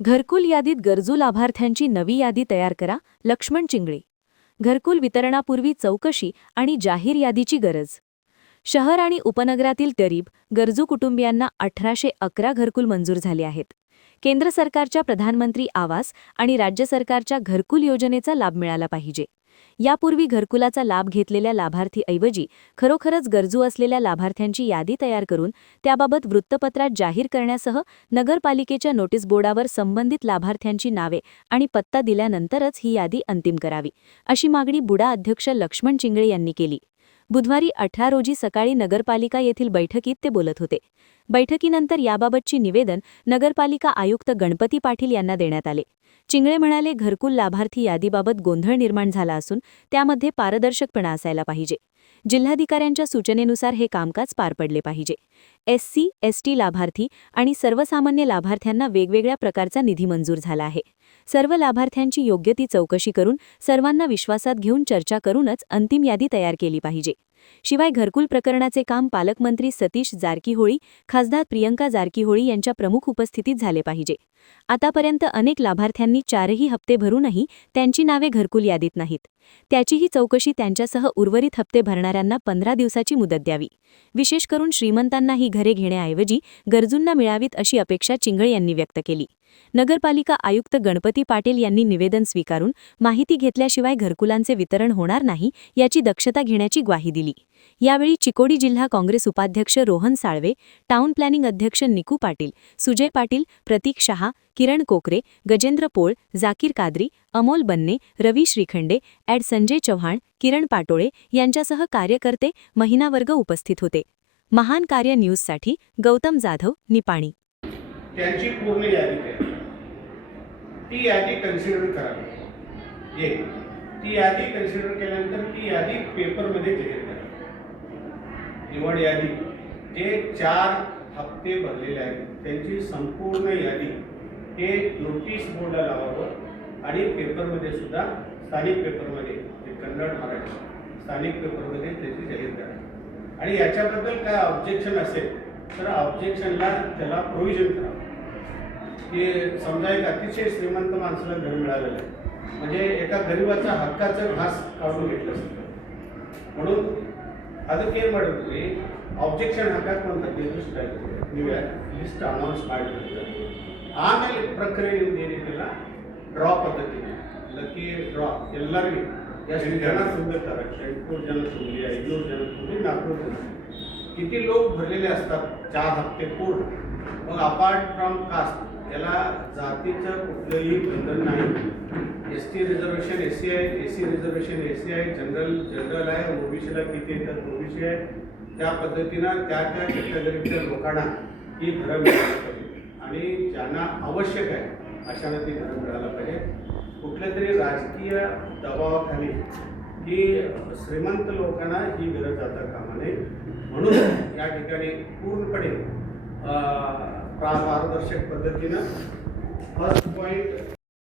घरकुल यादीत गरजू लाभार्थ्यांची नवी यादी तयार करा. लक्ष्मण चिंगळे. घरकुल वितरणापूर्वी चौकशी आणि जाहीर यादीची गरज. शहर आणि उपनगरातील गरीब गरजू कुटुंबियांना 1811 घरकुल मंजूर झाले आहेत. केंद्र सरकारच्या प्रधानमंत्री आवास आणि राज्य सरकारच्या घरकुल योजनेचा लाभ मिळाला पाहिजे. यापूर्वी घरकुलाचा लाभ घेतलेल्या लाभार्थीऐवजी खरोखरच गरजू असलेल्या लाभार्थ्यांची यादी तयार करून त्याबाबत वृत्तपत्रात जाहीर करण्यासह नगरपालिकेच्या नोटीस बोर्डावर संबंधित लाभार्थ्यांची नावे आणि पत्ता दिल्यानंतरच ही यादी अंतिम करावी, अशी मागणी बुडा अध्यक्ष लक्ष्मण चिंगळे यांनी केली. बुधवारी 18 रोजी सकाळी नगरपालिका येथील बैठकीत ते बोलत होते. बैठकीनंतर याबाबतची निवेदन नगरपालिका आयुक्त गणपती पाटील यांना देण्यात आले. चिंगळे म्हणाले, घरकुल लाभार्थी यादीबाबत गोंधळ निर्माण झाला असून त्यामध्ये पारदर्शकपणा असायला पाहिजे. जिल्हाधिकाऱ्यांच्या सूचनेनुसार हे कामकाज पार पडले पाहिजे. एससी, एसटी लाभार्थी आणि सर्वसामान्य लाभार्थ्यांना वेगवेगळ्या प्रकारचा निधी मंजूर झाला आहे. सर्व लाभार्थ्यांची योग्य ती चौकशी करून सर्वांना विश्वासात घेऊन चर्चा करूनच अंतिम यादी तयार केली पाहिजे. शिवाय घरकुल प्रकरणाचे काम पालकमंत्री सतीश जारकीहोळी, खासदार प्रियंका जारकीहोळी यांच्या प्रमुख उपस्थितीत झाले पाहिजे. आतापर्यंत अनेक लाभार्थ्यांनी 4ही हप्ते भरूनही त्यांची नावे घरकुल यादीत नाहीत. त्याचीही चौकशी त्यांच्यासह उर्वरित हप्ते भरणाऱ्यांना 15 दिवसाची मुदत द्यावी. विशेष करून श्रीमंतांना ही घरे घेण्याऐवजी गरजूंना मिळावीत अशी अपेक्षा चिंगळे यांनी व्यक्त केली. नगरपालिका आयुक्त गणपती पाटील यांनी निवेदन स्वीकारून माहिती घेतल्याशिवाय घरकुलांचे वितरण होणार नाही याची दक्षता घेण्याची ग्वाही दिली. यावेळी चिकोडी जिल्हा काँग्रेस उपाध्यक्ष रोहन साळवे, टाउन प्लॅनिंग अध्यक्ष निकू पाटील, सुजय पाटील, प्रतीक शहा, किरण कोकरे, गजेंद्र पोळ, जाकीर कादरी, अमोल बन्ने, रवी श्रीखंडे, ॲड संजय चव्हाण, किरण पाटोळे यांच्यासह कार्यकर्ते, महिनावर्ग उपस्थित होते. महान कार्य न्यूजसाठी गौतम जाधव, निपाणी. त्यांची पूर्ण यादी आहे, ती यादी कन्सिडर करावी. ती यादी कन्सिडर केल्यानंतर ती यादी पेपरमध्ये जाहीर करावी. निवड यादी जे 4 हप्ते भरलेले आहेत त्यांची संपूर्ण यादी हे नोटीस बोर्डला लावावं आणि पेपरमध्ये सुद्धा, स्थानिक पेपरमध्ये, कन्नड, मराठी स्थानिक पेपरमध्ये त्याची जाहीर करावी. आणि याच्याबद्दल काय ऑब्जेक्शन असेल तर ऑब्जेक्शनला त्याला प्रोव्हिजन करावं. की समजा एक अतिशय श्रीमंत माणसाला घर मिळालेलं आहे, म्हणजे एका गरिबाचा हक्काचं घास काढून घेतलं असतं, म्हणून ಅದಕ್ಕೆ ಮಾಡಿದ್ವಿ ಆಬ್ಜೆಕ್ಷನ್ ಹಾಕಕ್ಕೆ ಒಂದು 15 ದಿವಸ ಆಯ್ತು. ನೀವು ಲಿಸ್ಟ್ ಅನೌನ್ಸ್ ಮಾಡಿರ್ತಾರೆ. ಆಮೇಲೆ ಪ್ರಕ್ರಿಯೆ ಏನಿಲ್ಲ, ಡ್ರಾ ಪದ್ಧತಿ, ಲಕ್ಕಿ ಡ್ರಾ, ಎಲ್ಲರಿಗೂ ಎಷ್ಟು जन ತುಂಬಿರ್ತಾರೆ, 800 जन ತುಂಬಲಿ, 500 जन ತುಂಬಲಿ, 400 जन किती लोक भरलेले असतात 4 हप्ते पूर्ण. मग अपार्ट फ्रॉम कास्ट याला जातीचं कुठलंही बंधन नाही. एसटी रिझर्वेशन एससी आहे, एसी रिझर्वेशन एससी आहे, जनरल आहे, ओबीसीला किती येतात ओबीसी आहे. त्या पद्धतीनं त्या त्या कॅटेगरीच्या लोकांना ही घरं मिळायला पाहिजे आणि ज्यांना आवश्यक आहे अशांना ती घरं मिळायला पाहिजे. कुठल्या तरी राजकीय दबावाखाली की श्रीमंत लोकांना ही घरं जाता कामा नये, म्हणून या ठिकाणी पूर्णपणे पारदर्शक पद्धतीनं फर्स्ट पॉईंट